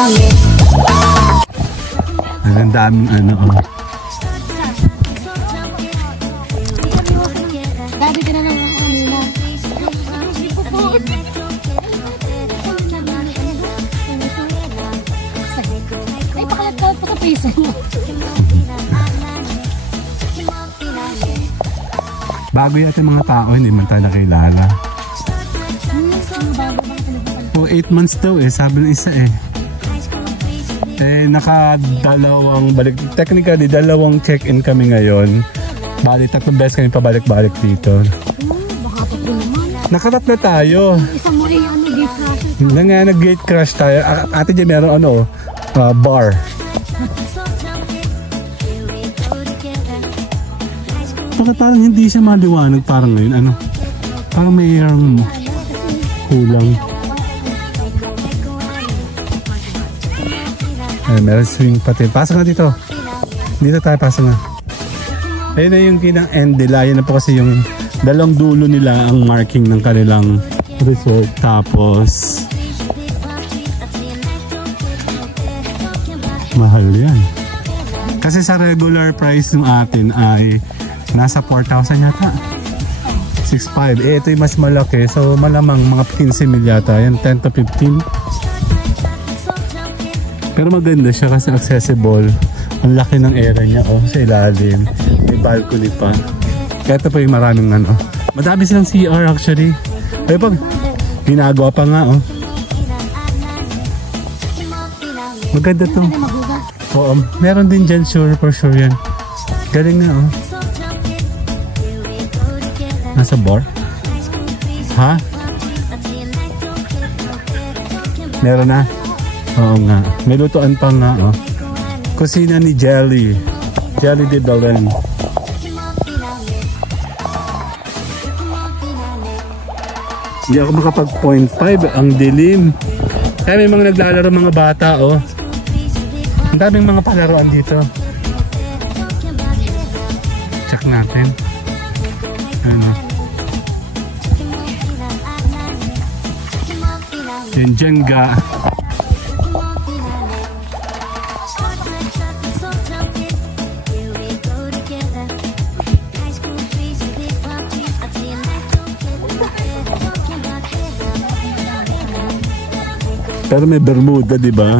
Ang daming ano, oh. Gabi ka na lang ako kanina. Ay, pakalat-kalat pa sa piso mo. Bago yata mga tao, hindi man tayo nakilala. O 8 months daw eh, sabi ng isa eh. Naka-dalawang balik. Technically, dalawang check-in kami ngayon. Bali, 3 beses kami pabalik-balik dito. Baka pa po naman. Nakarap na tayo. Isa mo eh, ano, gate crash. Nag-gate crash tayo. Ate Jay, meron ano, bar. Bakit parang hindi siya maliwanag parang ngayon? Ano? Parang mayroong kulang. Ay, meron swing pati. Pasok na dito. Dito tayo, pasok na. Ayun na yung kinang end nila. Yun na po kasi yung dalawang dulo nila ang marking ng kanilang resort. Tapos mahal yan. Kasi sa regular price ng atin ay nasa 4,000 yata. 6,500. Ito yung mas malaki. So malamang mga 15 mil yata. Yan 10 to 15. Pero maganda siya kasi accessible. Ang laki ng area niya sa ilalim. May balcony pa. Kaya ito pa yung maraming ano. Madami silang CR actually. Ay pag ginagawa pa nga Maganda to. Oo, meron din dyan sure for sure yan. Galing na Nasa bar? Ha? Meron na? Oo nga. May lutuan pa nga Kusina ni Jelly. Jelly de Belen. Hindi ako makapag 0.5. Ang dilim. Kaya may mga naglalaro mga bata Ang daming mga palaruan dito. Check natin. Yung Jenga. Pero may Bermuda, di ba?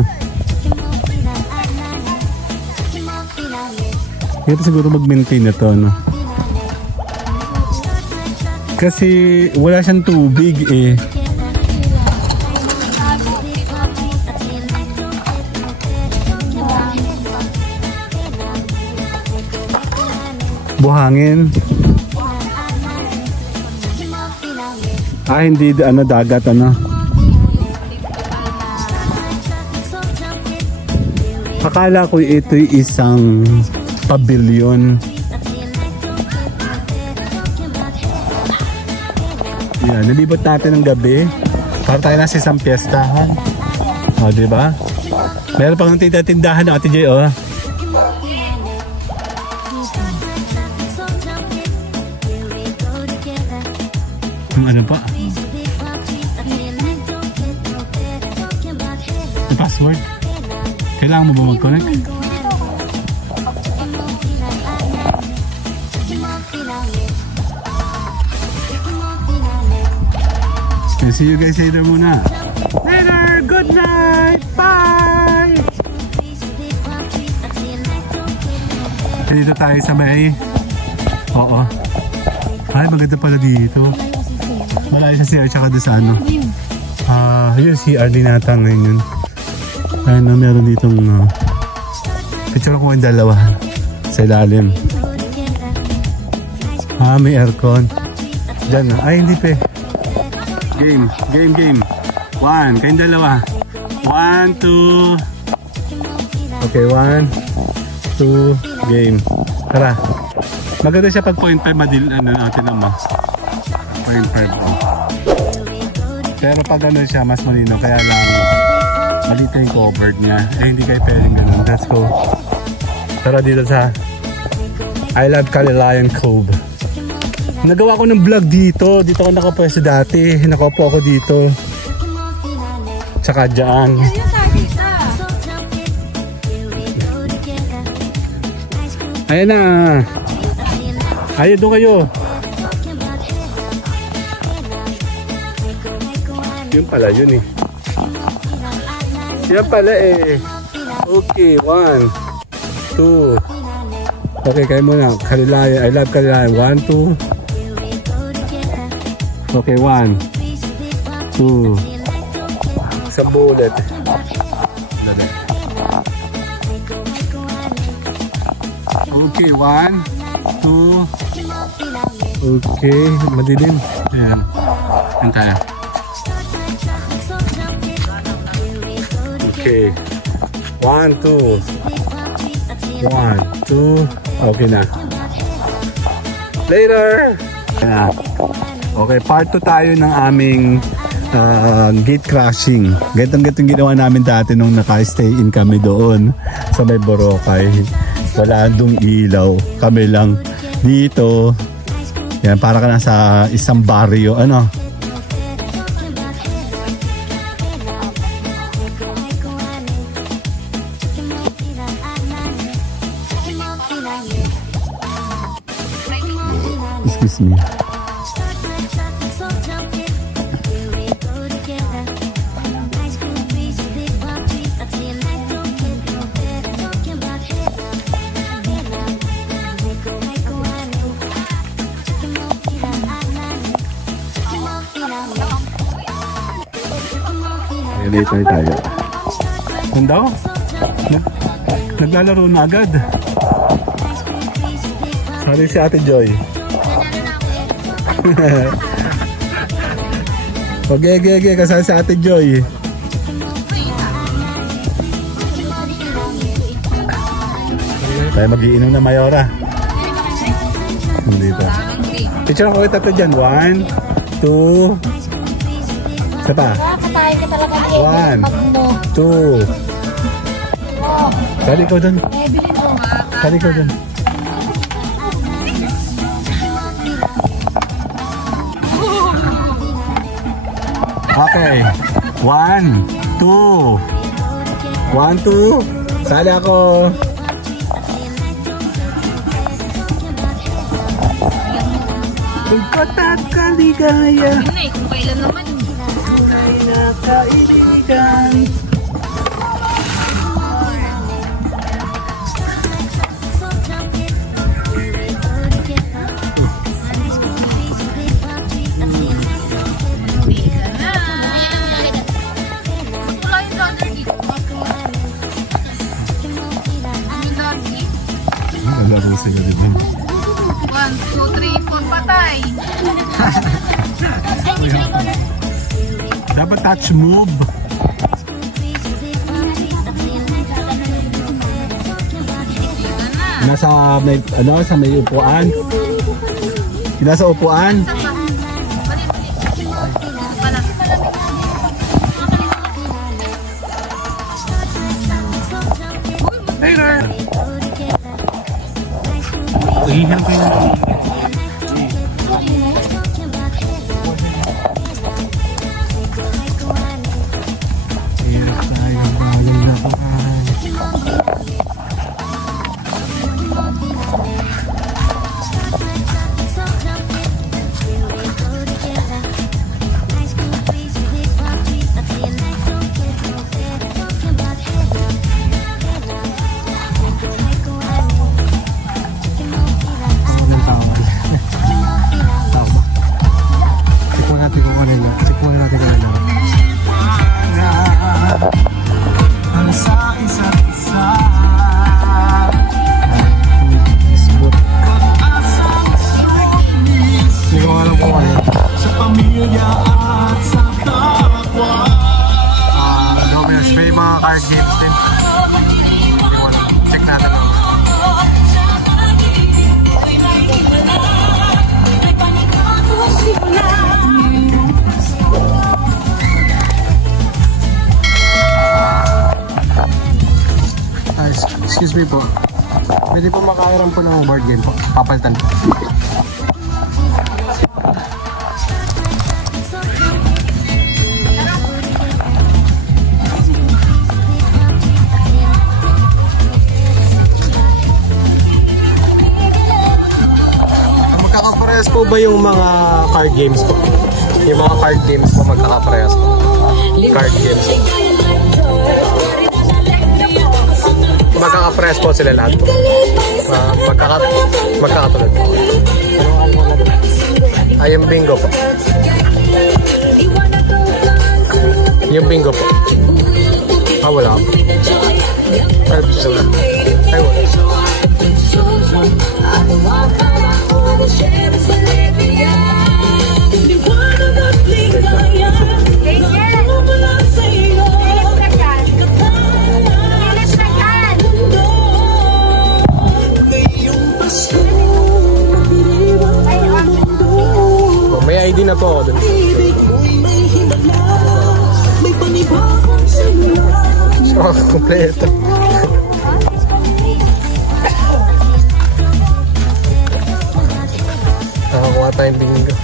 Kaya siguro mag-maintain na to, Kasi wala siyang tubig Buhangin. Hindi dagat Akala ko ito'y isang pavilion. Yan, nalibot natin ng gabi. Para tayo nasa isang piyestahan. Diba? Meron pang tindahan ng Ate Jay, Ano pa? The password? Kailangan mo ba mag-connect? Okay, see you guys later muna. Later! Good night! Bye! Dito tayo sa may... Ay, maganda pala dito. Malayo sa CR tsaka doon sa yung CR din nata ngayon yun. Meron ditong picture ko yung dalawa sa ilalim. May aircon. Diyan ay hindi pa Game. 1, kayong dalawa. 1, 2. Okay, 1, 2, game. Tara. Maganda siya pag 0.5 madil natin naman. 0.5. Pero pag siya mas malino kaya lang malita yung covered niya. Hindi kayo pwedeng ganun. Let's go. Tara dito sa I Love Calilayan Cove. Nagawa ko ng vlog dito. Dito ako nakapwesto dati. Nakaupo ako dito. Tsaka dyan. Ayan na. Ayan, doon kayo. Yun pala, yun eh. Yan pala eh. Okay, 1, 2. Okay, kayo muna. Kalilayan. I love Kalilayan. 1, 2. Okay, 1, 2. Isang bullet. Dali. Okay, 1, 2. Okay, madilim. Ayan. Ayan tayo. Okay. 1, 2. 1, 2. Okay na. Later! Yeah. Okay, part 2 tayo ng aming gate crashing. Ganitong ginawa namin dati nung naka-stay in kami doon sa may Boracay. Wala dong ilaw. Kami lang dito. Yan, para ka na sa isang baryo. Ano? Excuse me. Late tayo. Ano daw? Naglalaro na agad. Sabi si Ate Joy. Okay, kasama si Ate Joy. Tayo mag-iinom na Mayora. Dito. Picture ako kita ito dyan. 1, 2. Isa pa. 1, 2. Kali ko dun. Kali ko dun. Okay. 1, 2. 1, 2. Sali ako. Ikaw at kaligaya. Yun eh, kung kailan naman. Ay nakaibigan. Laro sila dito. 1, 2, 3, 4, patay. Dapat touch move. Nasa may ano, sa may upuan. Nasa upuan. Later. Ihihan ko yun. Excuse me po. Pwede po makairam po ng board game po. Papalitan po. po ba yung mga card games po? Yung mga card games po magkakaparehas po? Card games po. Magkakaparehas po sila lahat po? Magkakatulad po? Ay, yung bingo po. Yung bingo po. Wala po. Ay, wala. May ID na po ako dun. So, kompleto. Nakakuha tayong bingo.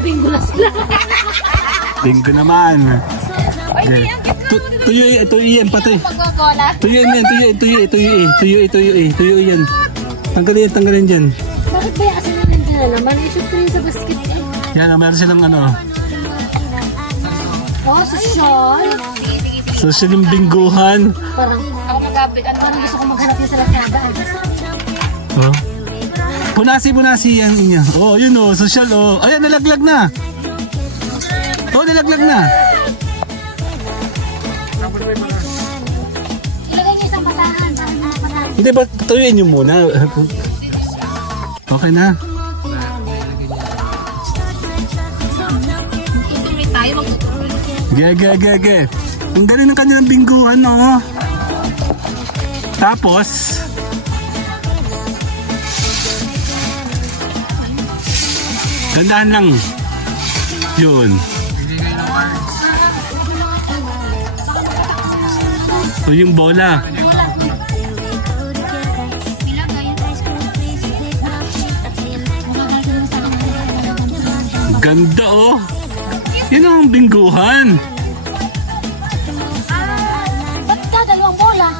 Bingo na sila. Bingo naman. Okay. Tuyo yan, patay. Tuyo yan. Tanggalin dyan. Bakit ba yung asan na nandiyan naman? I-shoot ko rin sa basket eh. Yan, meron silang ano. Oh, social. Social yung bingguhan. Parang gusto ko maghanap niya sa Lazada. Oh. Punasi yan niya. Oh, yun oh, social oh. Ayan, nalaglag na. Oh, nalaglag na. Ilagay niyo isang basahan. Hindi ba, tuyuin niyo muna. Okay na. Tutumi tayo, magtutumi. Ge. Ang galing ng kanilang bingguhan, no? Tapos, tandaan lang. Yun. O yung bola. Ganda oh. Yun ang bingguhan. Ba't ka dalawang bola?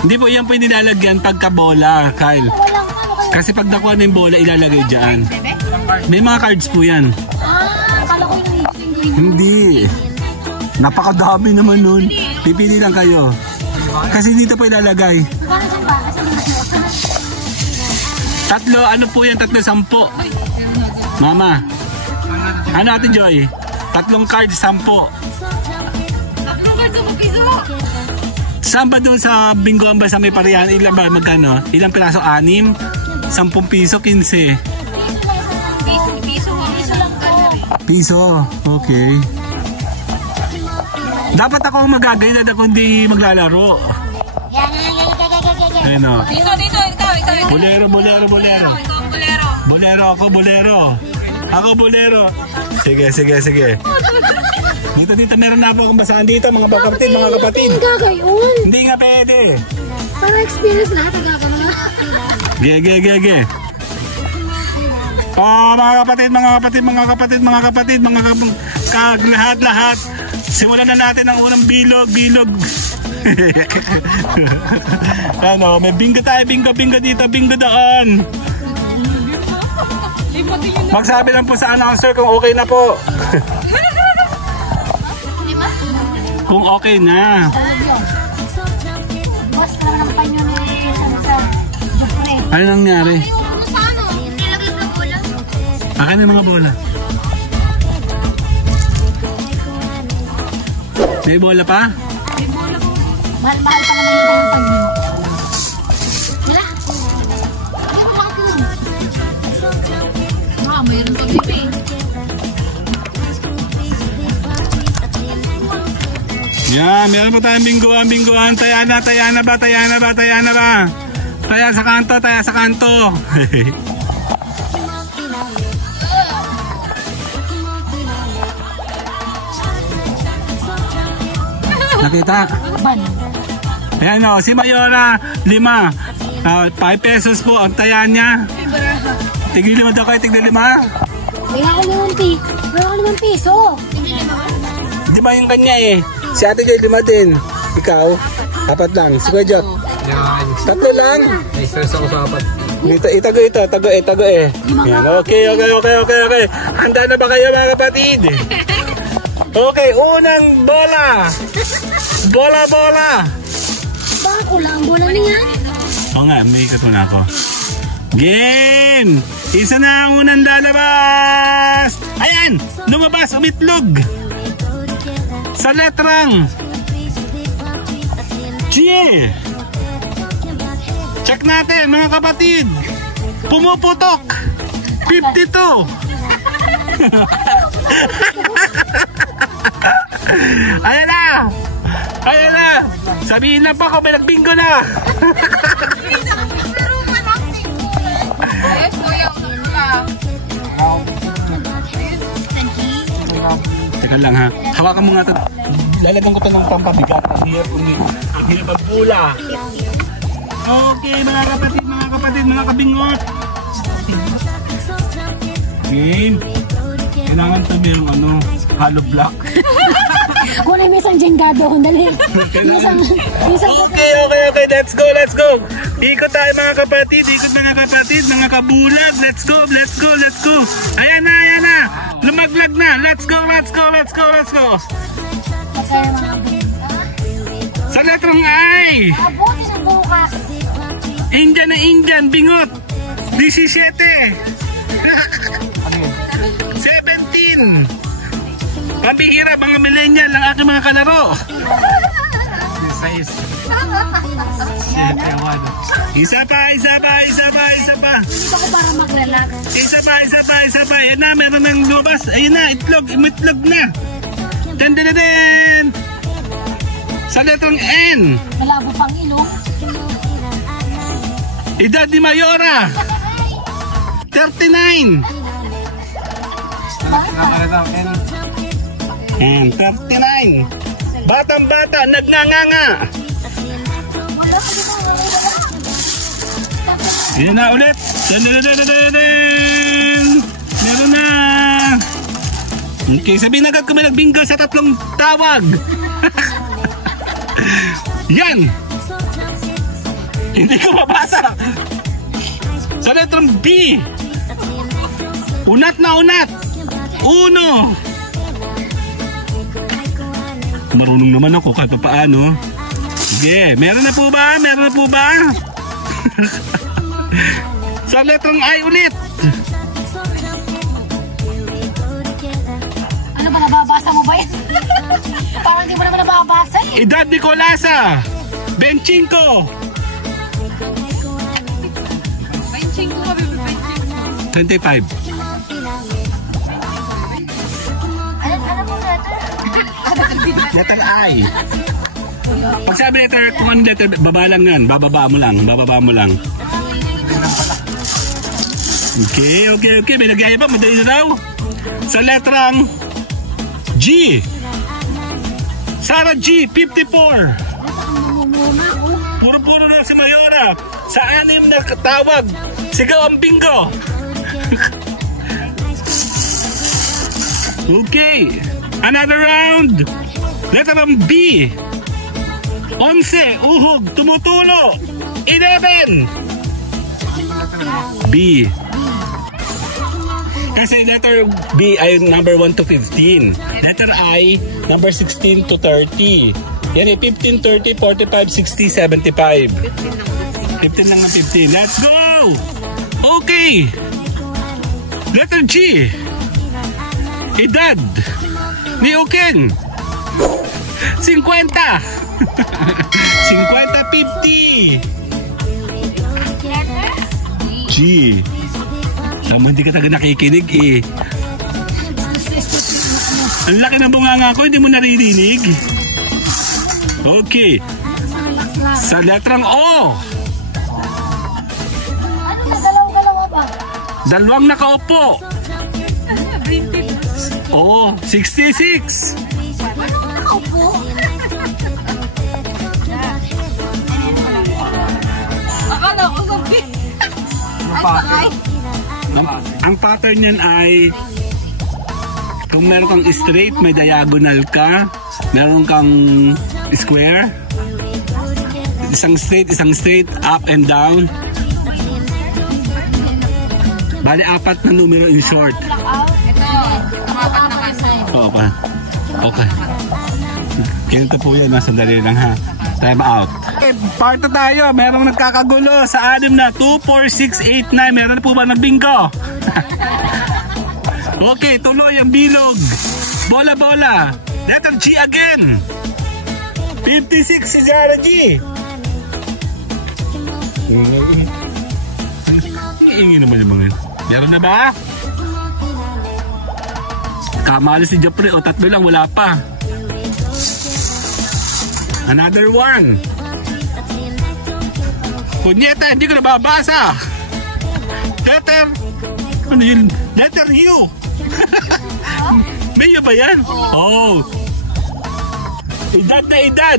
Hindi po, yan po yung nilalagyan pagka bola, Kyle. Walang ano kayo. Kasi pag nakuha na yung bola, ilalagay dyan. May mga cards po yan. Akala ko yung green. Hindi. Napakadami naman nun. Pipili lang kayo. Kasi dito po ilalagay. Paano saan ba? Asan yung Tatlo, ano po yan? 3-10. Mama. Ano Ate Joy? 3 cards, 10. Saan ba doon sa binggoan ba sa may parihan? Ilan ba? Magkano? Ilang piraso? 6? 10 piso? 15? Piso? Okay. Dapat ako magagay na kung hindi maglalaro. Ayun o. Dito, ikaw. Bolero. Ako bolero. Sige. Dito, meron na po akong basahan dito, mga kapatid, Hindi gagayon. Hindi nga pwede. Para experience lahat ang gagawin. Ge. Oh, mga kapatid, lahat. Simulan na natin ang unang bilog. Ano, may bingo tayo, bingo dito, bingo doon. Magsabi lang po sa announcer kung okay na po. Kung okay na. Basta ng panyo ni sa Ano nangyari? Akin yung mga bola. May bola pa? Mahal pa naman yung panyo. Nila? Mayroon pa bibi. Yan, meron pa tayong bingguan. Taya na ba? Taya sa kanto. Nakita? Ban. Ayan o, si Mayora, 5. 5 pesos po ang taya niya. Tigil 5 daw kayo, tigil 5. Wala ko naman piso. Di ba yung kanya eh? Si ate Joy 5 din. Ikaw? 4 lang. Si Kuya Jo? Yan. 3 lang. Na-stress ako sa apat. Dito, tago eh. Yan, okay. Handa na ba kayo mga kapatid? Okay, unang bola. Bola. Bako lang, bola niya. Oo nga, may katuna ako. Game! Isa na ang unang lalabas! Ayan! Lumabas, umitlog! Sa letrang G! Check natin mga kapatid! Pumuputok! 52! Ayan na! Sabihin lang pa kung may nagbingo na! Teka lang ha. Hawakan mo nga ito. Lalagyan ko ito ng pampabigat. Ang hirap magbula. Okay mga kapatid, mga kabingot. Game. Kailangan tabi yung hollow block. Kunin mo isang jenggado kung dali. Okay. Let's go. Ikot tayo mga kapatid, mga kabulag. Let's go. Ayan na. Lumaglag na. Let's go. Sa letrang I. Indian, bingot. 17. 17. Pambihira, mga millennial ang aking mga kalaro. Isa pa. Hindi ko para mag-relax. Isa pa. Ayan na, meron ng lumabas. Ayan na, itlog na. Ten. Sa letrang N. Malabo pang ilong. Edad ni Mayora. 39. Bata. 39. Batang-bata, nagnanganga. Ayan na ulit. Meron na. Okay, sabihin agad kung may nagbingo sa 3 tawag. Yan. Hindi ko mabasa. Sa letrang B. Unat. 1. Marunong naman ako kahit paano. Sige, meron na po ba? Sa letrang I ulit. Ano ba, nababasa mo ba yan? Parang hindi mo naman nababasa eh. Edad ni Colasa. 25. Benching ko, baby. 25. Ano mo natin? Letter I. Pag sabi letter, kung ano letter, baba lang yan. Bababa mo lang. Okay. May nagyaya ba? Madali na daw. Sa letrang G. Sarah G, 54. Puro na si Mayora. Sa 6 na katawag, sigaw ang bingo. Okay. Another round. Letrang B. 11. Uhog. Tumutulo. 11. B. Kasi letter B ay number 1 to 15. Letter I, number 16 to 30. Yan eh, 15, 30, 45, 60, 75. 15 lang na 15. Let's go! Okay. Letter G. Edad ni Uken. 50. 50, 50. G. Tama, hindi ka taga nakikinig eh. Ang laki ng bunganga ko, hindi mo naririnig. Okay. Sa letrang O. Ano na, galaw-galaw ba? 2 nakaupo. O, 66. Ano nakaupo? Ang pattern niyan ay kung meron kang straight, may diagonal ka. Meron kang square. Isang straight, up and down. Bali, 4 na numero in short. Okay. Okay. Ganito po yun. Sandali lang ha. Time out. Okay, part na tayo. Merong nagkakagulo sa 6 na. 2, 4, 6, 8, 9. Meron na po ba ng bingo? Okay, tuloy ang bilog. Bola-bola. Letter G again. 56 si Zara G. Iingi naman yung mga yun. Meron na ba? Kamali si Jeffrey. O, 3 lang. Wala pa. Another one. Kunyeta, hindi ko nababasa. Letter. Ano yun? Letter U. Mayo ba yan? Oh. Edad na edad.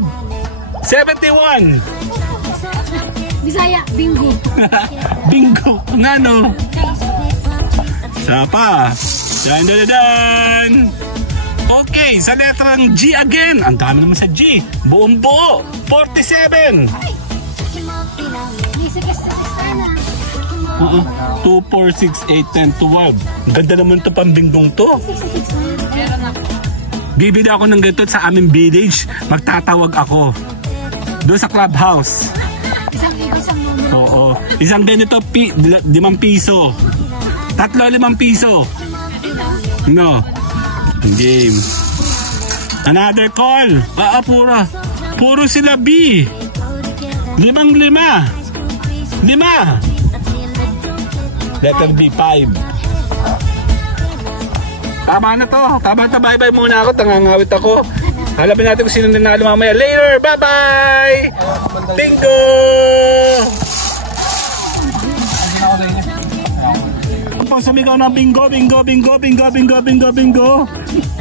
71. Bisaya, bingo. Bingo. Ang ano? Sapa. Dan. Okay, sa letrang G again. Ang dami naman sa G. Buong buo. 47. 2, 4, 6, 8, 10, 12. Ang ganda naman ito pambinggong to. Bibili ako ng ganito sa aming village. Magtatawag ako. Doon sa clubhouse. Isang numero. Oo. Isang ganito, 5 piso. 3, 5 piso. No. Game. Another call. Puro sila B. 5. Letter B, 5. Tama na to. Tama na. Bye-bye muna ako. Tangangawit ako. Alamin natin kung sino nanalo mamaya. Later. Bye-bye. Bingo! Pag sumigaw ng bingo.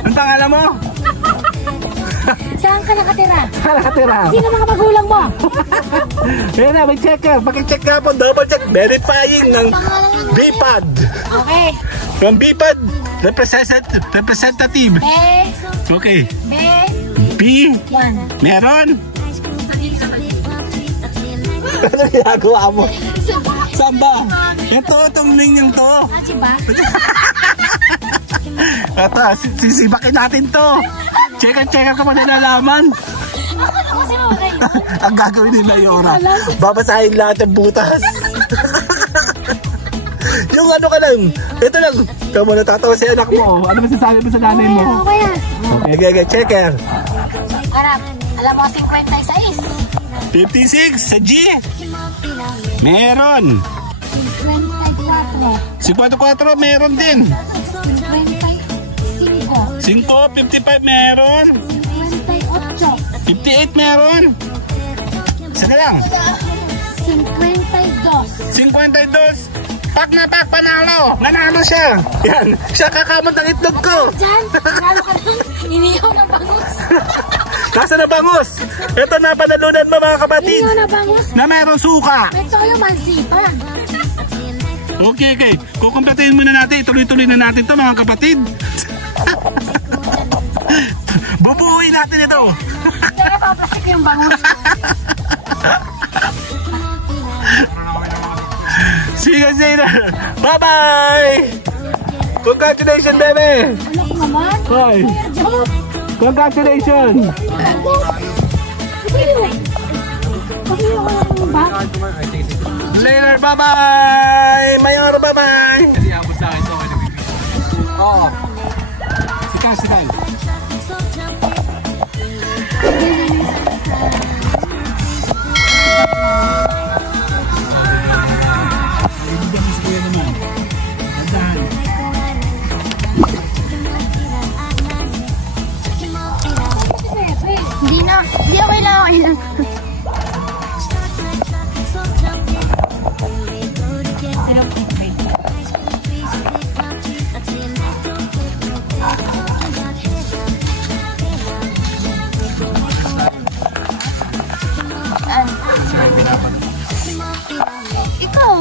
Ang pangalan mo? Saan ka nakatira? Nakatira. Sino mga magulang mo? Ayan na, may checker. Pag-check na po, double check. Verifying ng BPAD. Okay. From BPAD, representative. Okay. B. Yan. Meron? Ano ginagawa mo? Saan ba? Ito, itong linyang to. Diba? Ito, sisibakin natin to. Check ka pa nilalaman. Ang gagawin nila Yora, babasahin lahat ng butas. Yung ano ka lang, ito lang. Ikaw mo natatawa si anak mo. Ano ba sasabi mo sa nanay mo? Okay, checker. Harap, alam mo 56. 56 sa G. Meron. 54 meron din. 5, 55 meron. 58 meron. Isa na lang. 52. Pak na pak, panalo. Nanalo siya. Yan, siya kakamot ng itlog ko. Diyan, nanalo ka lang. Iniyaw na bangus. Nasa na bangus? Ito na panalunan mo mga kapatid. Iniyaw na bangus. Na meron suka. Ito yung mansipa. Okay. Kukumpletin muna natin. Ituloy-tuloy na natin ito mga kapatid. Bubuuin natin ito. Kaya paplasik yung bangus. See you guys later. Bye-bye. Congratulations, baby. Anak naman. Hi. Congratulations. Later, bye-bye. Mayor, bye-bye. Oh. Sikay. Hindi okay lang. Ikaw,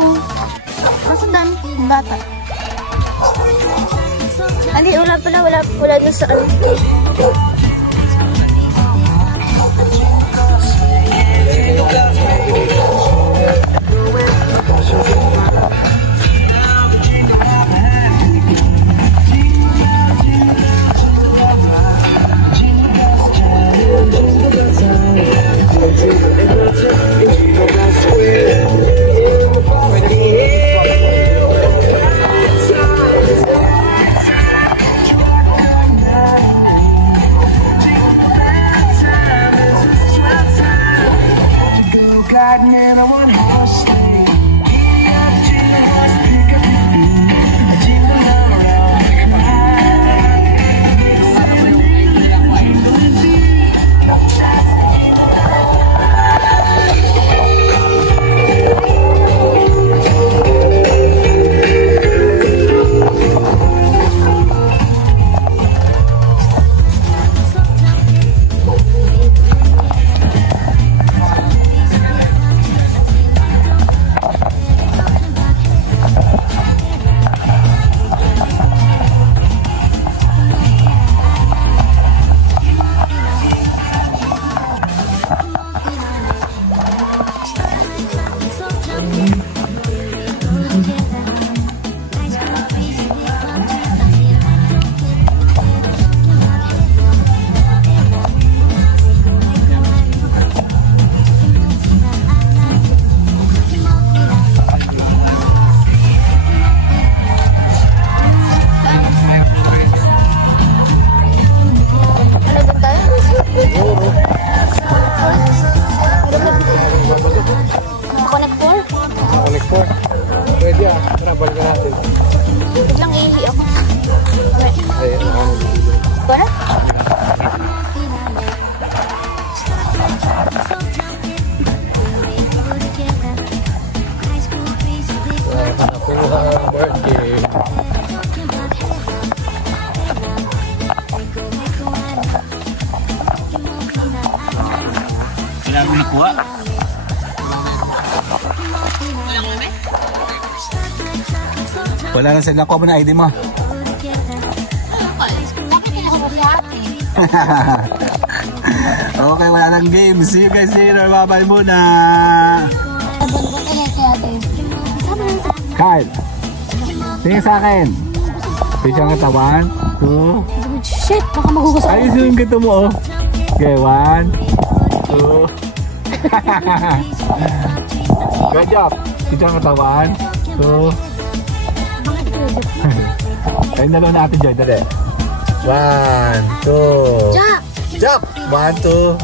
bata. Hindi, wala pala. Wala doon sa ano. Wala na sila. Nakuha mo na ID mo. Okay, wala nang game. See you guys later. Bye-bye muna. Kyle, tingin sa akin. Pwede siyang katawan. 2. Shit, baka magugusto. Ayos yung ganito mo, oh. Okay, 1, 2. Good job. Pwede siyang katawan. 2. Ayun na lang natin, Joy. Dali. 1, 2. Jump! Jump! 1, 2.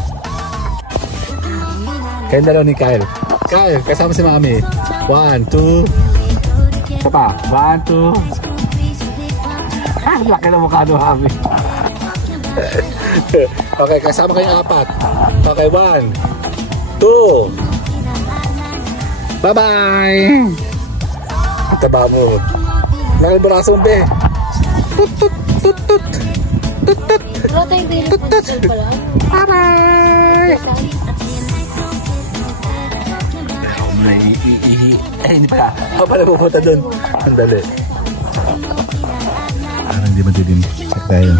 Kayong dalaw ni Kyle. Kyle, kasama si Mami. 1, 2. Isa pa. 1, 2. Laki na mukha doon, Mami. Okay, kasama kayong 4. Okay, 1, 2. Bye-bye! Ang taba mo. Laki braso mo, be. Tut, tut, tut, tut. Tut, tut. Wala tayong bilis mo dito pala. Bye-bye! Eh, hindi pala. Ako pala pupunta doon. Ang dali. Parang hindi madilim. Check tayo.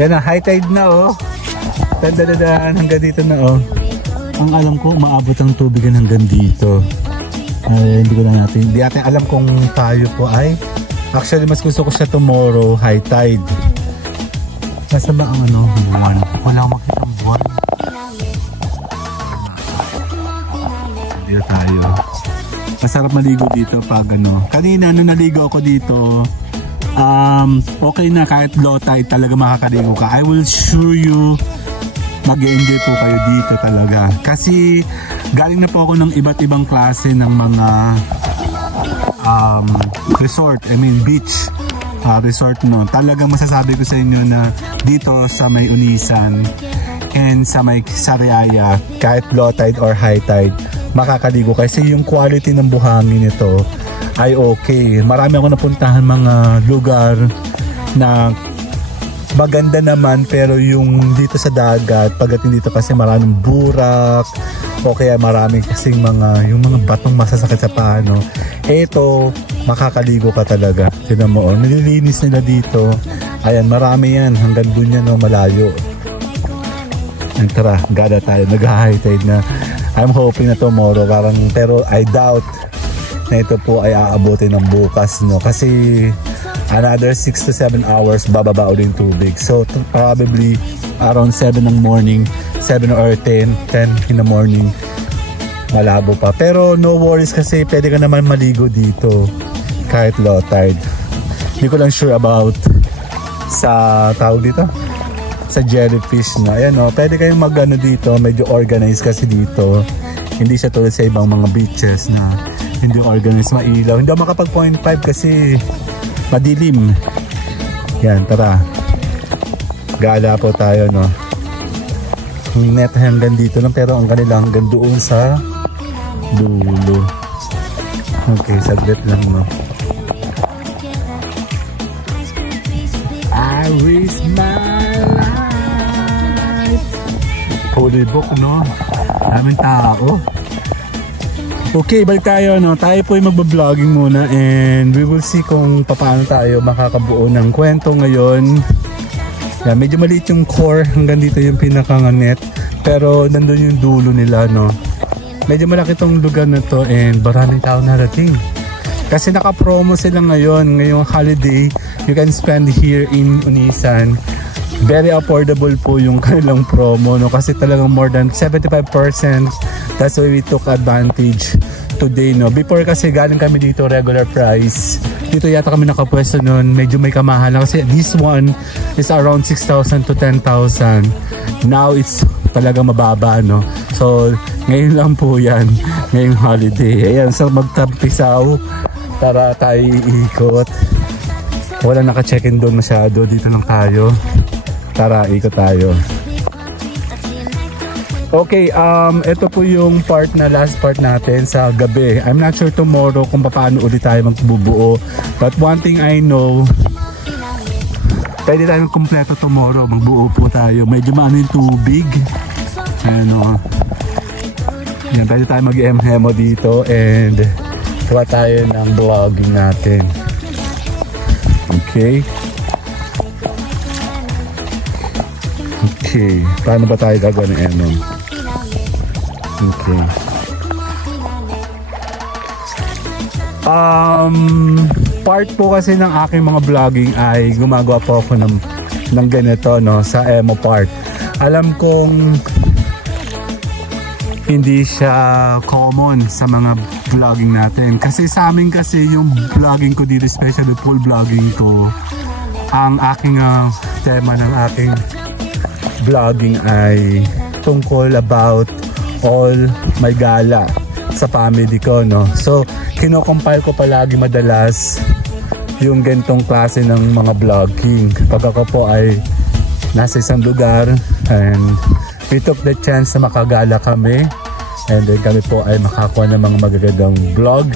Yan na, high tide na, oh. Dadadadaan hanggang dito na, oh. Ang alam ko, maabot ang tubigan hanggang dito. Hindi ko na natin. Hindi natin alam kung tayo po ay. Actually, mas gusto ko siya tomorrow, high tide. Nasa ba ang ano? Buwan. Wala akong makita ang buwan. Dito tayo. Masarap maligo dito pag ano. Kanina, nung naligo ako dito, okay na kahit low tide talaga makakaligo ka. I will assure you, mag-enjoy po kayo dito talaga. Kasi galing na po ako ng iba't ibang klase ng mga resort, I mean beach resort, no. Talagang masasabi ko sa inyo na dito sa may Unisan and sa may Sariaya, kahit low tide or high tide, makakaligo kasi yung quality ng buhangin nito ay okay. Marami ako napuntahan mga lugar na maganda naman, pero yung dito sa dagat, pagdating dito kasi maraming burak, o kaya maraming kasing yung mga batong masasakit sa paa, no? Ito, makakaligo ka talaga. Tignan mo, nililinis nila dito. Ayan, marami yan. Hanggang dun yan, no, malayo. And tara, gala tayo. Nag-high tide na. I'm hoping na tomorrow. Pero I doubt na ito po ay aabutin ng bukas, no? Kasi another 6 to 7 hours bababa ulit tubig. So probably around 7 ng morning, 7 or 10 in the morning, malabo pa. Pero no worries kasi pwede ka naman maligo dito kahit low tide. Hindi ko lang sure about sa tawag dito, sa jellyfish na. Ayan, no, pwede kayong mag-ano dito, medyo organized kasi dito. Hindi siya tulad sa ibang mga beaches na hindi organized, mailaw. Hindi ako makapag 0.5 kasi madilim. Yan, tara. Gala po tayo, no. Yung net hanggang dito lang, pero ang kanila hanggang doon sa dulo. Okay, saglit lang, no. I risk my life. Fully book, no. Daming tao. Okay, balik tayo, no. Tayo po ay magbabloging muna and we will see kung paano tayo makakabuo ng kwento ngayon. Yeah, medyo maliit yung core, hanggang dito yung pinaka-net, pero nandun yung dulo nila, no. Medyo malaki tong lugar na to and maraming tao narating. Kasi naka-promo sila ngayong holiday. You can spend here in Unisan. Very affordable po yung kanilang promo, no, kasi talagang more than 75%. That's why we took advantage today, no. Before kasi galing kami dito regular price. Dito yata kami nakapwesto noon, medyo may kamahalan kasi this one is around 6,000 to 10,000. Now it's talaga mababa, no. So ngayon lang po yan, ngayong holiday. Ayan, so magtampisaw, tara tayo iikot. Wala naka-check-in doon masyado, dito lang tayo. Tara, ikot tayo. Okay, ito po yung last part natin sa gabi. I'm not sure tomorrow kung paano ulit tayo magbubuo. But one thing I know, pwede tayong kumpleto tomorrow. Magbuo po tayo. Medyo maano yung tubig. Ano. Yan, pwede tayo mag-hemo dito and gawa tayo ng vlogging natin. Okay. Okay, paano ba tayo gagawa ng ano? Okay. Part po kasi ng aking mga vlogging ay gumagawa po ako ng ganito, no, sa emo part. Alam kong hindi siya common sa mga vlogging natin. Kasi sa amin kasi yung vlogging ko dito, especially full vlogging ko, ang aking tema ng aking vlogging ay tungkol about all my gala sa family ko, no. So kino-compile ko palagi madalas yung gantong klase ng mga vlogging pag ako po ay nasa isang lugar and we took the chance na makagala kami and then kami po ay makakuha ng mga magagandang vlog,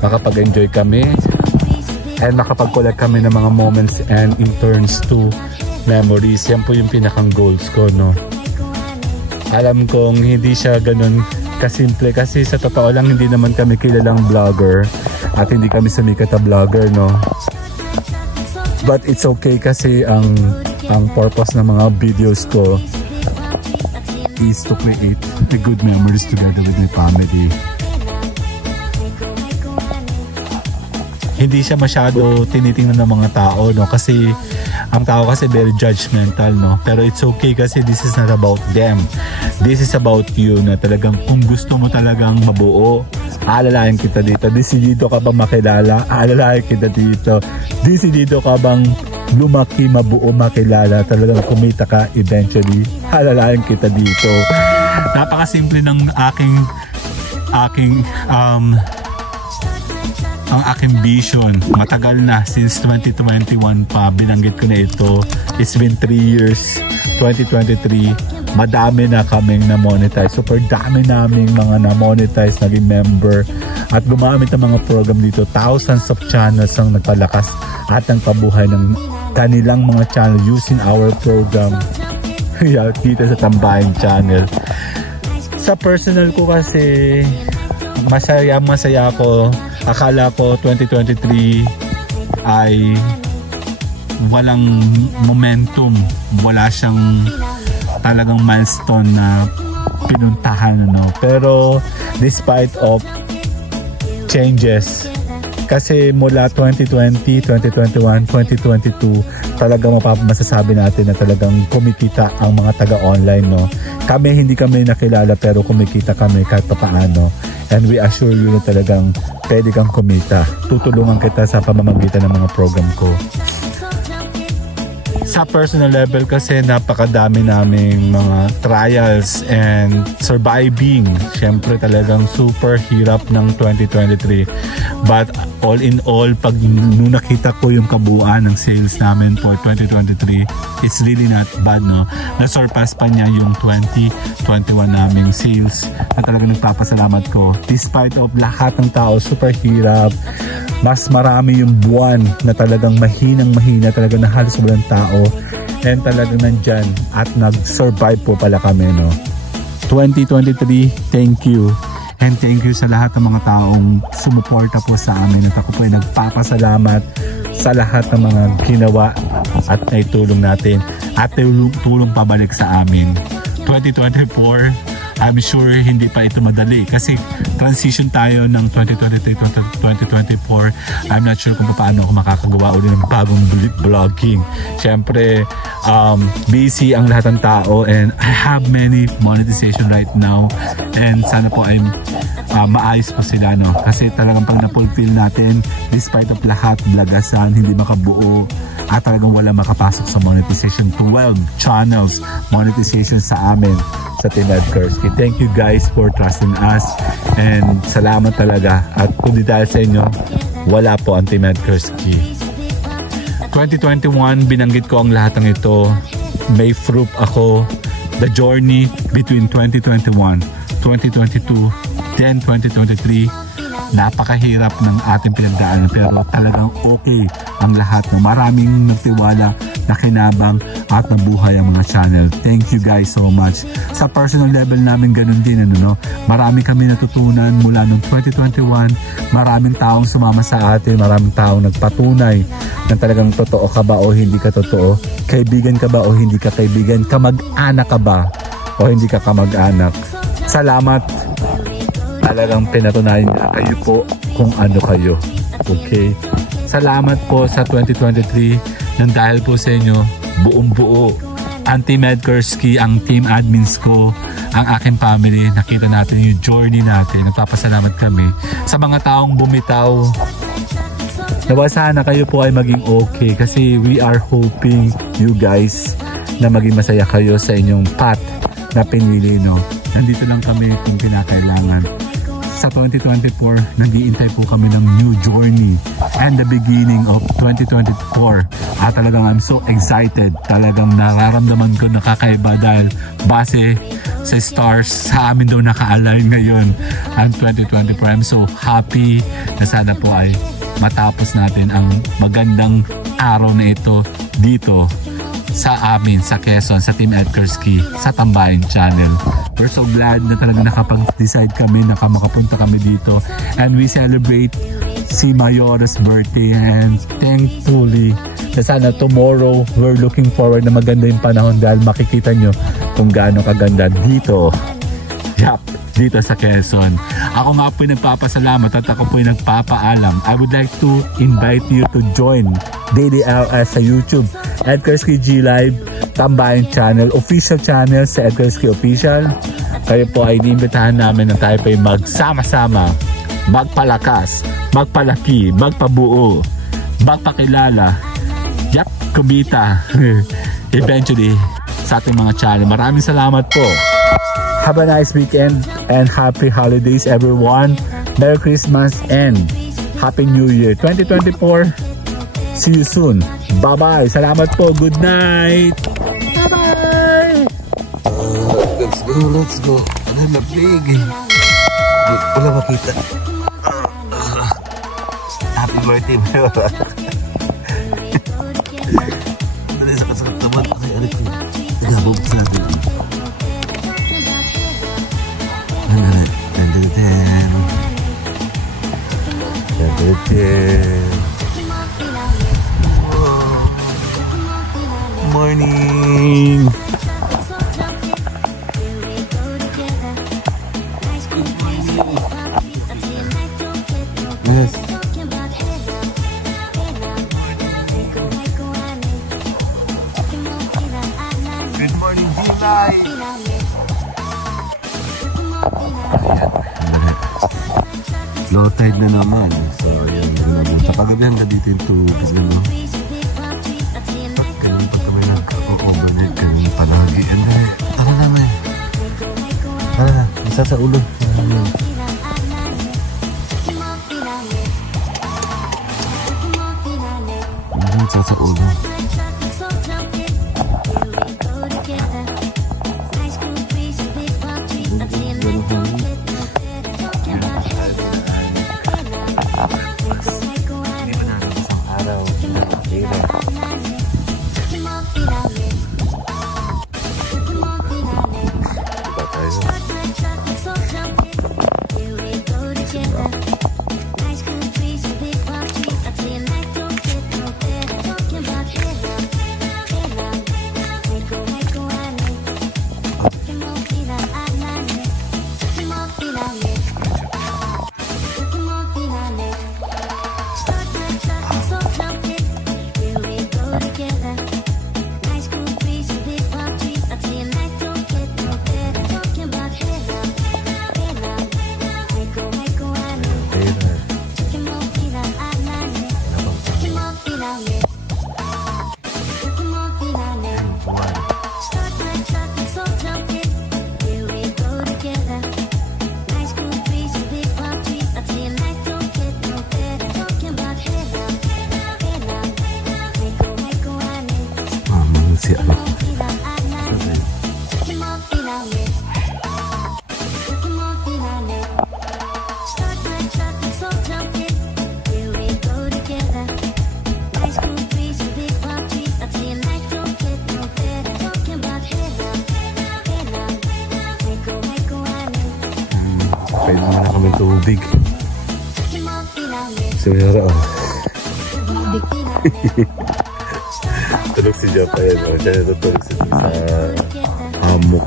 makapag-enjoy kami and makapag-collect kami ng mga moments and in turns to memories. Yan po yung pinakang goals ko, no. Alam kong hindi siya ganun kasimple kasi sa totoo lang hindi naman kami kilalang vlogger at hindi kami sumikat na vlogger, no. But it's okay kasi ang purpose ng mga videos ko is to create the good memories together with my family. Hindi siya masyado tinitingnan ng mga tao, no, kasi ang tao kasi very judgmental, no. Pero it's okay kasi this is not about them. This is about you, na talagang kung gusto mo talagang mabuo, aalalayan kita dito. Desidido ka bang makilala? Aalalayan kita dito. Desidido ka bang lumaki, mabuo, makilala? Talagang kumita ka eventually, aalalayan kita dito. Napakasimple ng ang aking vision. Matagal na, since 2021 pa binanggit ko na ito. It's been 3 years. 2023, madami na kaming na-monetize. Super dami naming mga na-monetize, naging member at gumamit ng mga program dito. Thousands of channels ang nagpalakas at ang pabuhay ng kanilang mga channel using our program dito sa Tambayan Channel. Sa personal ko kasi, masaya ako. Akala ko 2023 ay walang momentum. Wala siyang talagang milestone na pinuntahan, ano. Pero despite of changes, kasi mula 2020, 2021, 2022, talagang masasabi natin na talagang kumikita ang mga taga-online, no. Hindi kami nakilala pero kumikita kami kahit paano. And we assure you na talagang pwede kang kumita. Tutulungan kita sa pamamagitan ng mga program ko. Sa personal level kasi napakadami naming mga trials and surviving. Siyempre talagang super hirap ng 2023. But all in all, pag nung nakita ko yung kabuuan ng sales namin for 2023, it's really not bad, no? Na-surpass pa niya yung 2021 naming sales na talagang nagpapasalamat ko. Despite of lahat ng tao, super hirap. Mas marami yung buwan na talagang mahinang-mahina, talagang na halos walang tao. And talagang nandyan at nag-survive po pala kami, no? 2023, thank you. And thank you sa lahat ng mga taong sumuporta po sa amin. At ako po ay nagpapasalamat sa lahat ng mga ginawa at naitulong natin at tulong pabalik sa amin. 2024, I'm sure hindi pa ito madali kasi transition tayo ng 2023 to 2024. I'm not sure kung paano ako makakagawa ulit ng bagong vlogging. Siyempre, busy ang lahat ng tao and I have many monetization right now and sana po ay maayos po sila, no? Kasi talagang pag na-fulfill natin, despite of lahat, blagasan, hindi makabuo at talagang wala makapasok sa monetization. 12 channels monetization sa amin sa Team Ed Kursky. Thank you guys for trusting us and salamat talaga. At kung di dahil sa inyo, wala po ang Team Ed Kursky. 2021, binanggit ko ang lahat ng ito. May fruit ako. The journey between 2021, 2022, then 2023, napakahirap ng ating pinagdaanan pero talagang okay ang lahat. Maraming nagtiwala, nakinabang at nabuhay ang mga channel. Thank you guys so much. Sa personal level namin ganun din, ano, no? Marami kami natutunan mula noong 2021. Maraming taong sumama sa atin, maraming taong nagpatunay na talagang totoo ka ba o hindi ka totoo, kaibigan ka ba o hindi ka kaibigan, kamag-anak ka ba o hindi ka kamag-anak. Salamat. Talagang pinatunayan na kayo po kung ano kayo. Okay? Salamat po sa 2023 nang dahil po sa inyo, buong buo ang Team Ed Kursky, ang team admins ko, ang aking family, nakita natin yung journey natin. Nagpapasalamat kami sa mga taong bumitaw. Nawa sana kayo po ay maging okay kasi we are hoping you guys na maging masaya kayo sa inyong path na pinili, no? Nandito lang kami kung kinakailangan. Sa 2024, nag-iintay po kami ng new journey and the beginning of 2024. At talagang I'm so excited. Talagang nararamdaman ko nakakaiba dahil base sa stars sa amin daw naka-align ngayon ang 2024. I'm so happy na sana po ay matapos natin ang magandang araw na ito dito sa amin, sa Quezon, sa Team Ed Kursky, sa Tambayan Channel. We're so glad na talagang nakapag-decide kami, makapunta kami dito. And we celebrate si Mayora's birthday. And thankfully, na sana tomorrow, we're looking forward na maganda yung panahon dahil makikita nyo kung gaano kaganda dito. Dito sa Quezon. Ako nga po yung nagpapasalamat at ako po yung nagpapaalam. I would like to invite you to join Daily LS sa YouTube. Ed Kursky G Live, Tambayan Channel, official channel sa Ed Kursky Official. Kayo po ay inimbitahan namin na tayo po ay magsama-sama, magpalakas, magpalaki, magpabuo, magpakilala, kumita eventually sa ating mga channel. Maraming salamat po. Have a nice weekend and happy holidays everyone. Merry Christmas and Happy New Year 2024. See you soon. Bye-bye. Salamat po. Good night. Bye-bye. Let's go. Ano na big? Wala makita. Happy birthday, Mayora. Dali, sakit-sakit naman. Ay, ano ko. Nagabog sa natin. Yeah. Morning. Yes. Good morning, July. Low tide na naman. So, yun. Sa pagabi hanggang dito yung tubig na, no? Ganun pa kami nag-overnight. Ganun palagi. Tara na, may. Tara na. Isa sa ulo. Isa sa ulo. Pwede mo na kami tubig. Sumira oh. Tulog si Japa yan. Siya natutulog sa hamok.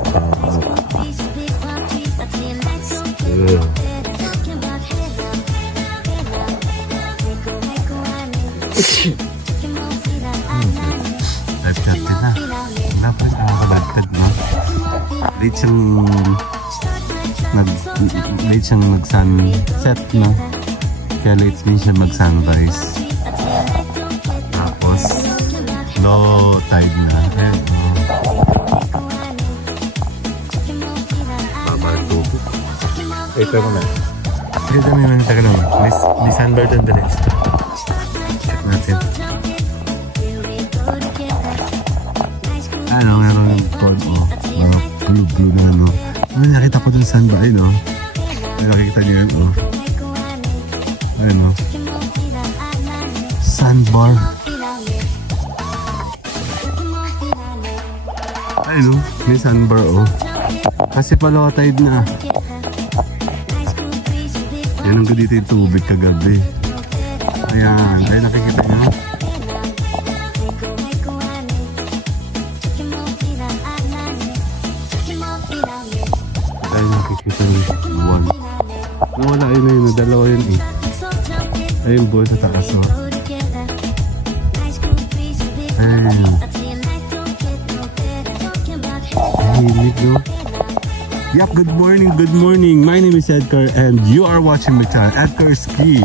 Life captain na. Wala pa rin nakakabagtad, no? Late siyang mag-sunset, no? Kaya late din siya mag-sunrise. Tapos low tide na. Ayan, Babatubo. Ito mo na. Ito mo yung taga naman. May sunbird on the next. Check natin. Ano, meron yung pod, oh. Mga blue na, no? Ano, nakita ko dun saan ba, ayun, oh. Ay, nakikita niyo yun, oh. Ayun, oh. Sandbar. Ayun, oh. May sandbar, oh. Kasi pala tide na. Yan ang dito yung tubig kagabi. Ayan, ay nakikita niyo. Ay nakikita niyo. One. Nawala yun na yun. Dalawa yun eh. Ayun boy sa taas oh. Ayun. Hilig no. Yep, good morning. My name is Edgar and you are watching my channel, Edgar Ski.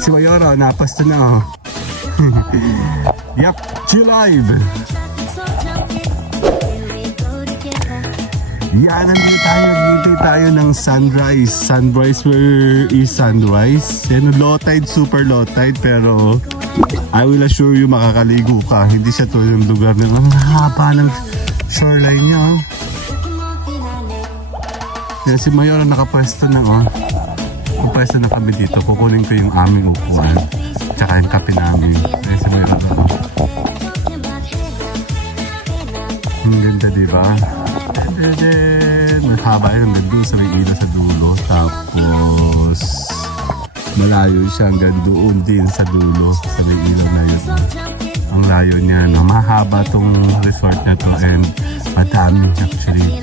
Si Mayora, napasto na oh. Yep, chill live. Yan, nandito tayo ng sunrise. Sunrise, where is sunrise? Yan, low tide, super low tide, pero I will assure you makakaligo ka. Hindi siya to yung lugar na ang haba ng shoreline niya oh. Yan, si Mayora nakapwesto na oh. Nakapwesto na kami dito. Kukunin ko yung aming upuan. Tsaka yung kape namin. Yan si Mayora oh. Ang ganda diba? Mahaba yun. Doon sa may ila sa dulo. Tapos Malayo siya hanggang doon din sa dulo, sa may ilaw na yun. Ang layo niya, no? Mahaba tong resort na to and madami actually.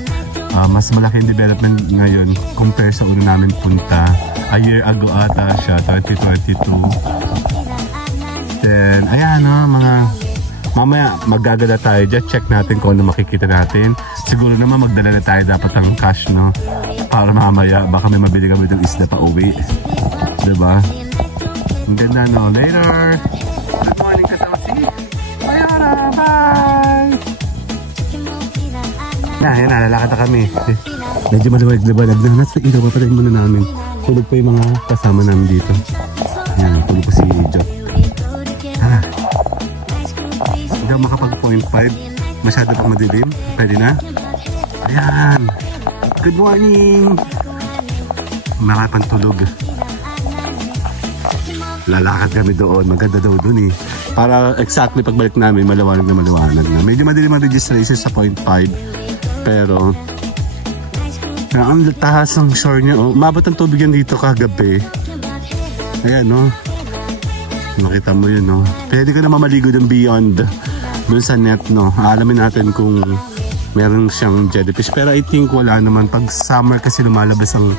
Mas malaking development ngayon compare sa una namin punta. A year ago ata siya, 2022. Then, ayan, no, mga mamaya maggagala tayo dyan. Check natin kung ano makikita natin. Siguro naman magdala na tayo dapat ang cash, no? Para mamaya baka may mabili kami ng isda pa uwi. Diba? Ang ganda, no? Later! Good morning, kasama si Ayana! Bye! Yan na, lalakad na kami. Medyo maluwag-liwanag na. Nasa ilaw pa pala muna namin. Tulog pa yung mga kasama namin dito. Yan, tulog ko si Jock. Hindi ako makapag 0.5. Masyado pang madilim. Pwede na? Ayan! Good morning! Marapang tulog. Lalakad kami doon. Maganda daw doon eh. Para exactly pagbalik namin, maliwanag na. Medyo madilim ang registration sa 0.5. Pero ang tahas ng shore niya, oh. Umabot ang tubig yan dito kagabi. Ayan, no? Nakita mo yun, no? Pwede ka na mamaligo ng beyond dun sa net, no? Alamin natin kung meron siyang jellyfish. Pero I think wala naman. Pag summer kasi lumalabas ang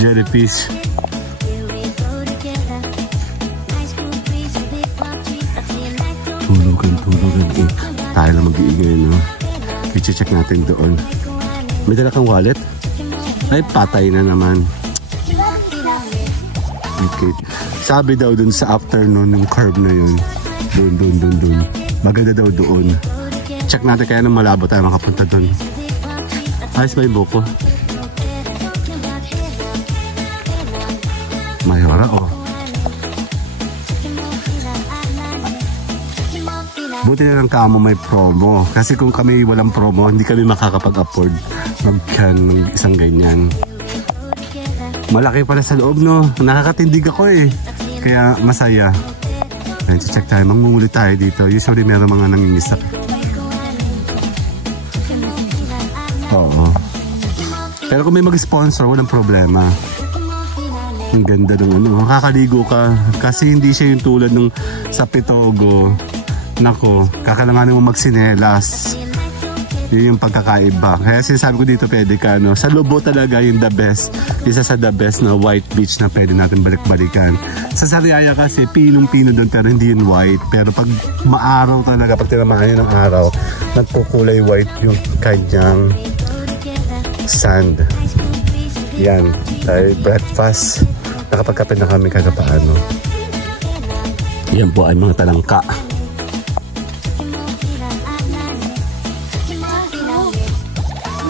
jellyfish. Tulugan. Eh, tayo na mag-iigay, no? I-check natin doon. May dala kang wallet? Ay, patay na naman. Okay. Sabi daw dun sa afternoon ng curve na yun. Doon. Maganda daw doon. Check natin kaya nang malabo tayo makapunta doon. Ayos ba yung buko? Mayora, oh. Buti na lang kamo may promo. Kasi kung kami walang promo, hindi kami makakapag-afford mag-can ng isang ganyan. Malaki pala sa loob, no? Nakakatindig ako eh. Kaya masaya. Ayan, check tayo. Mangunguli tayo dito. Usually meron mga nangingisak. Oo. Pero kung may mag-sponsor, walang problema. Ang ganda ng ano. Makakaligo ka. Kasi hindi siya yung tulad ng sa Pitogo. Nako, kakalanganin mo magsinelas. Yun yung pagkakaiba. Kaya sinasabi ko dito pwede ka, no? Sa Lobo talaga yung the best. Isa sa the best na white beach na pwede natin balik-balikan. Sa Sariaya kasi, pinong-pino doon pero hindi yun white. Pero pag maaraw talaga, pag tinamahan ng araw, nagpukulay white yung kanyang sand. Yan. Tayo breakfast. Nakapagkape na kami kagapaano. Yan po ay mga talangka.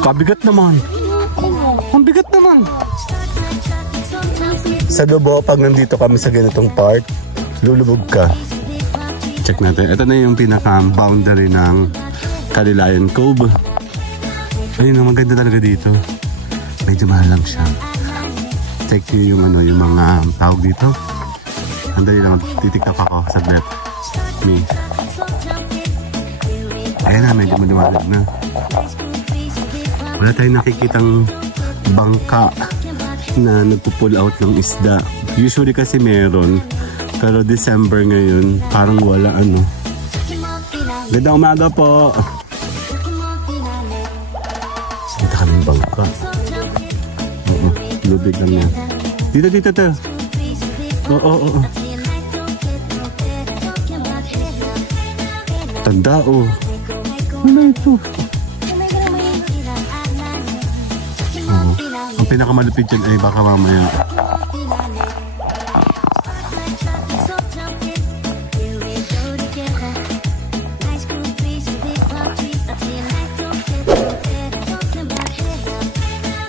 Kabigat naman. Ang bigat naman. Sa Lobo, pag nandito kami sa ganitong part, lulubog ka. Check natin. Ito na yung pinaka-boundary ng Calilayan Cove. Ayun, maganda talaga dito. Medyo mahal lang siya. Check nyo yung, yung mga tawag dito. Andali lang, titiktak ako sa bet. Me. Ayan na, medyo maliwanag na. Wala tayong nakikitang bangka na nagpo-pull out ng isda. Usually kasi meron. Pero December ngayon, parang wala ano. Gandang umaga po! Kita kaming bangka. Oo, lubig lang yan. Dito. Oo. Tanda, oh. Ano ito? Ang pinakamalupit yun ay baka mamaya.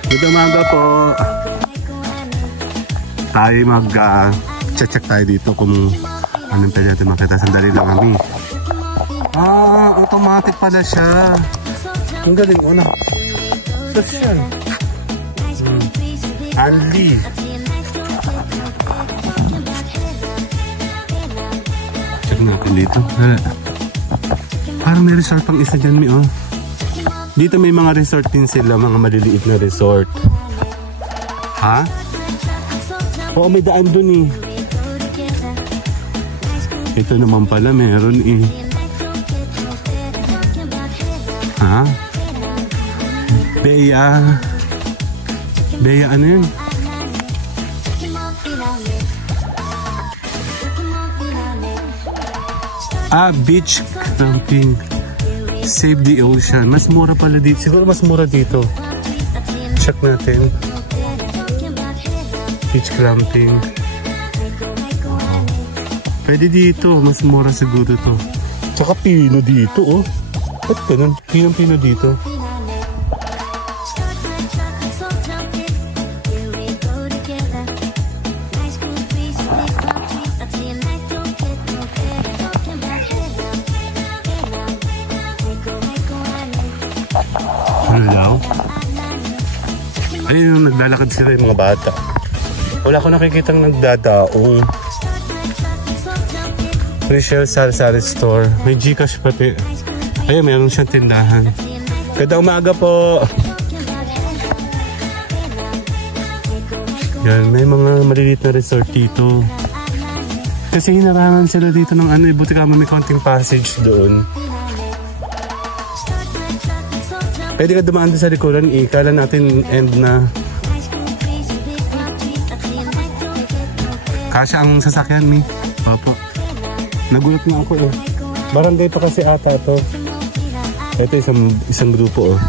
Good umaga po. Tayo mag-check tayo dito kung anong pwede natin makita. Sandali lang kami. Automatic pala siya. Ang galing, ano? Social. Anli. Check natin dito. Parang may resort pang isa dyan, Mi, oh. Dito may mga resort din sila, mga maliliit na resort. Ha? Oo, may daan dun eh. Ito naman pala meron eh. Ha? Bea ano yun? Beach camping. Save the ocean. Mas mura pala dito. Siguro mas mura dito. Check natin. Beach camping. Pwede dito. Mas mura siguro to. Tsaka pino dito oh. Ba't ganun? Pino dito. Ano daw? Ayun, naglalakad sila yung mga bata. Wala ko nakikitang nagdadaong. Rachel Sari Store. May Gcash pati. Ayun, meron siyang tindahan. Ganda umaga po. Yan, may mga maliliit na resort dito. Kasi hinarangan sila dito ng ano, buti ka may konting passage doon. Pwede ka dumaan doon sa likuran, kala natin end na. Kasya ang sasakyan, Mi. Opo. Nagulat na ako eh. Barangay pa kasi ata to. Ito isang grupo oh.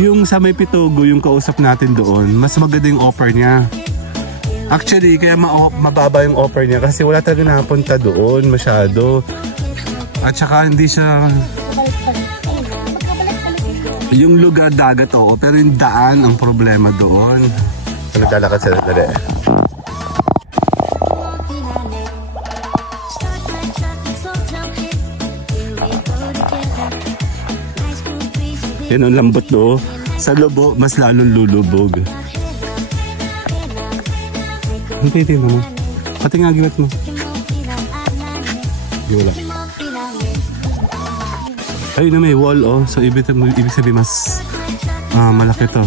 Yung sa may Pitogo, yung kausap natin doon, mas maganda yung offer niya. Actually, kaya mababa yung offer niya kasi wala talaga napunta doon masyado. At saka hindi siya... Yung lugar dagat oo, pero yung daan ang problema doon. Naglalakad sila dali. Yan ang lambot do. Sa lobo, mas lalong lulubog. Ang titin mo. Pati nga giwat mo. Wala. Ayun na may wall oh. So ibig sabihin mas malaki to.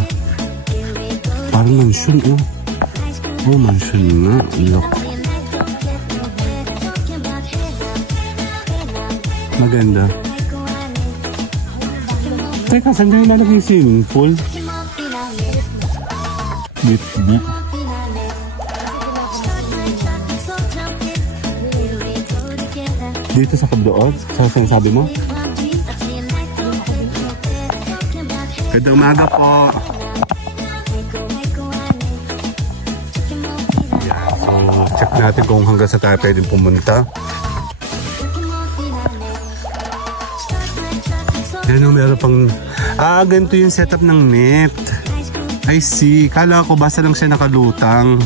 Parang mansion oh. Oh mansion na. Look. Maganda. Teka, saan kayo lalagay yung swimming pool? Bit. Dito sa kabdood? Sa sinasabi mo? Ganda umaga po. Yeah, so check natin kung hanggang sa tayo pwedeng pumunta. Yan o, meron pang... ganito yung setup ng net. I see. Kala ko basta lang siya nakalutang.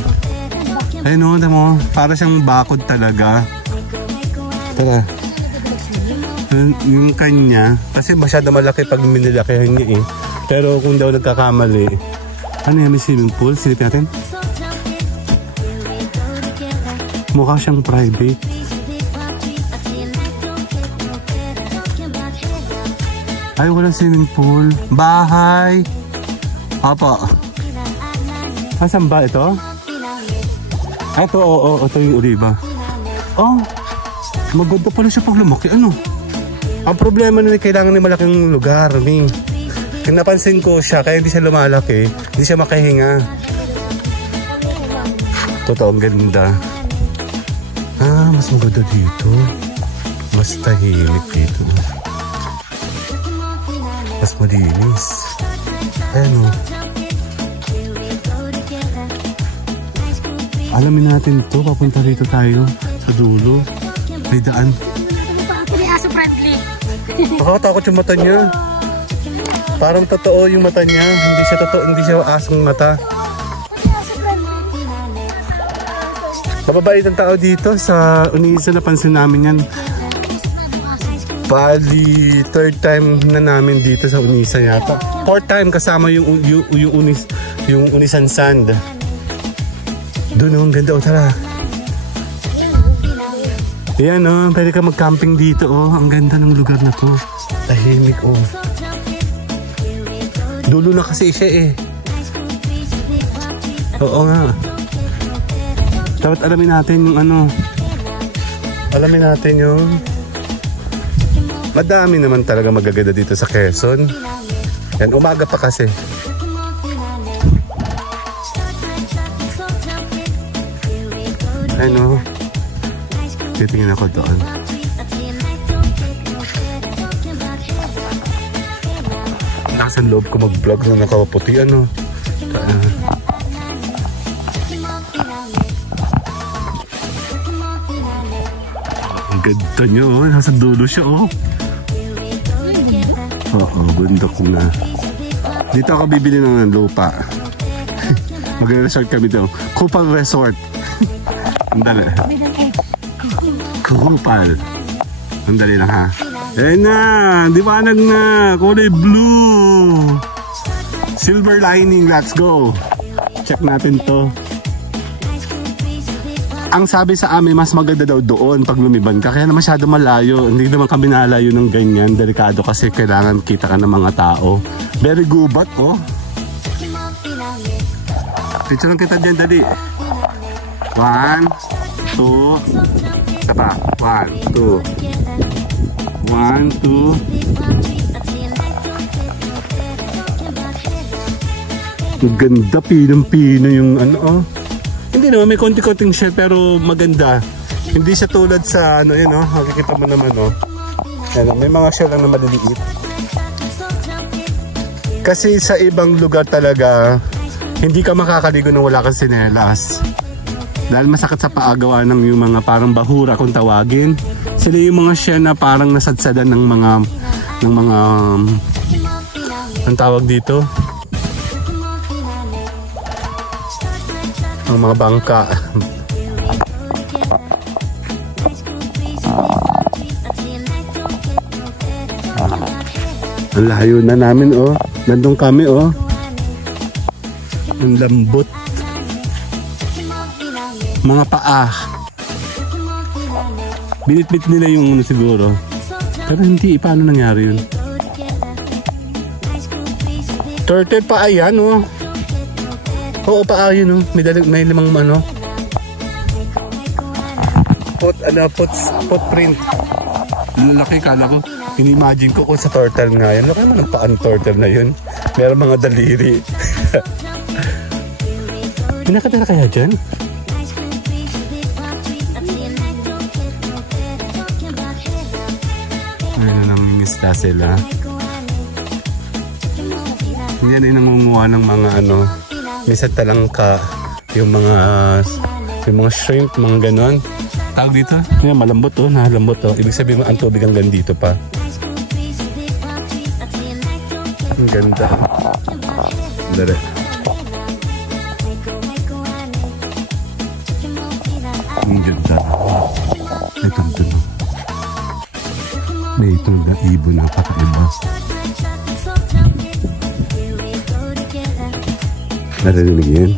Ayun o, mo, para siyang bakod talaga. Tara. Yung kanya, kasi masyado malaki pag minilakihan niya eh. Pero kung daw nagkakamali, ano yan, may swimming pool? Silipin natin. Mukha siyang private. Ay, walang swimming pool. Bahay. Apa. Asan ba ito? Ito, oo. Ito yung Oliva. Oh, maganda pala siya pag lumaki. Ano? Ang problema na kailangan ng malaking lugar. Kung napansin ko siya, kaya hindi siya lumalaki, hindi siya makahinga. Totoo, ang ganda. Mas maganda dito. Mas tahimik dito. Mas malinis. Ano? Alamin natin ito. Papunta rito tayo sa dulo. May daan. Hindi aso friendly. Nakakatakot yung mata niya. Parang totoo yung mata niya. Hindi siya totoo. Hindi siya asong mata. Mababait ang tao dito sa Unisa. Napansin namin yan. Bali, third time na namin dito sa Unisa yata. Fourth time kasama yung Unisan Sand. Doon ang ganda. Tara. Ayan pwede ka mag-camping dito Ang ganda ng lugar na to. Tahimik Dulo na kasi siya Oo nga. Dapat alamin natin yung alamin natin yung madami naman talaga magaganda dito sa Quezon. Yan, umaga pa kasi. Ano? Titingin ako doon. Nasa loob ko mag-vlog na nakaputi. Ano? Ang ganda nyo. Nasa dulo siya. Oh. Oo, bundok na. Dito ako bibili ng lupa. Mag-resort kami daw. Kupal Resort. Andali. Kupal. Andali lang ha. Ayan na. Diwanag na. Kulay blue. Silver lining. Let's go. Check natin to. Ang sabi sa amin, mas maganda daw doon pag lumiban ka. Kaya na masyado malayo. Hindi naman kami nalayo ng ganyan. Delikado kasi kailangan kita ka ng mga tao. Very gubat, oh. Picture lang kita dyan, dali. 1, 2. Isa pa. 1, 2. 1, 2. Ang ganda, pinang-pino yung ano, oh. Hindi naman, may konti-konting shell pero maganda. Hindi siya tulad sa ano yun, oh. Makikita mo naman, oh. Yan, may mga shell lang na maliliit. Kasi sa ibang lugar talaga, hindi ka makakaligo nang wala kang sinelas. Dahil masakit sa paagawa ng yung mga parang bahura kung tawagin. Sila yung mga shell na parang nasadsadan ng mga ang tawag dito? Ang mga bangka. Ang layo na namin, oh. Nandun kami, oh. Ang lambot. Mga paa. Binitbit nila yung ano siguro. Pero hindi, paano nangyari yun? Turtle pa ayan, oh. Oo, paa yun, oh. May limang ano. Footprint. Lalaki, kala ko. In-imagine ko kung sa turtle nga yan. Laki naman ang paan turtle na yun. Meron mga daliri. Pinakatara kaya dyan? Ayun na nangingisda sila. Yan ay nangunguha ng mga ano. Minsan talangka. Yung mga shrimp, mga ganon. Tawag dito? Yan, malambot, oh. Nahalambot, oh. Ibig sabihin mo, ang tubig hanggang dito pa. Ang ganda. Dali. Ang ganda. Ito na. May ito na ibon na kakaiba. Narinig yan?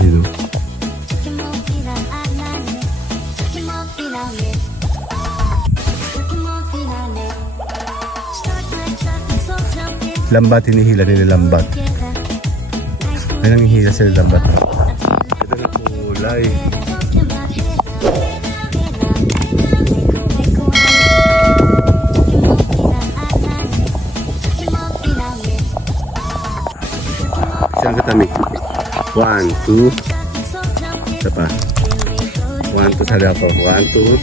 Ayun. Lambat, hinihila nila lambat. Ay, nanghihila sila lambat. Ito na kulay. Saan katami? 1, 2. Isa pa. 1, 2 sali ako. 1, 2.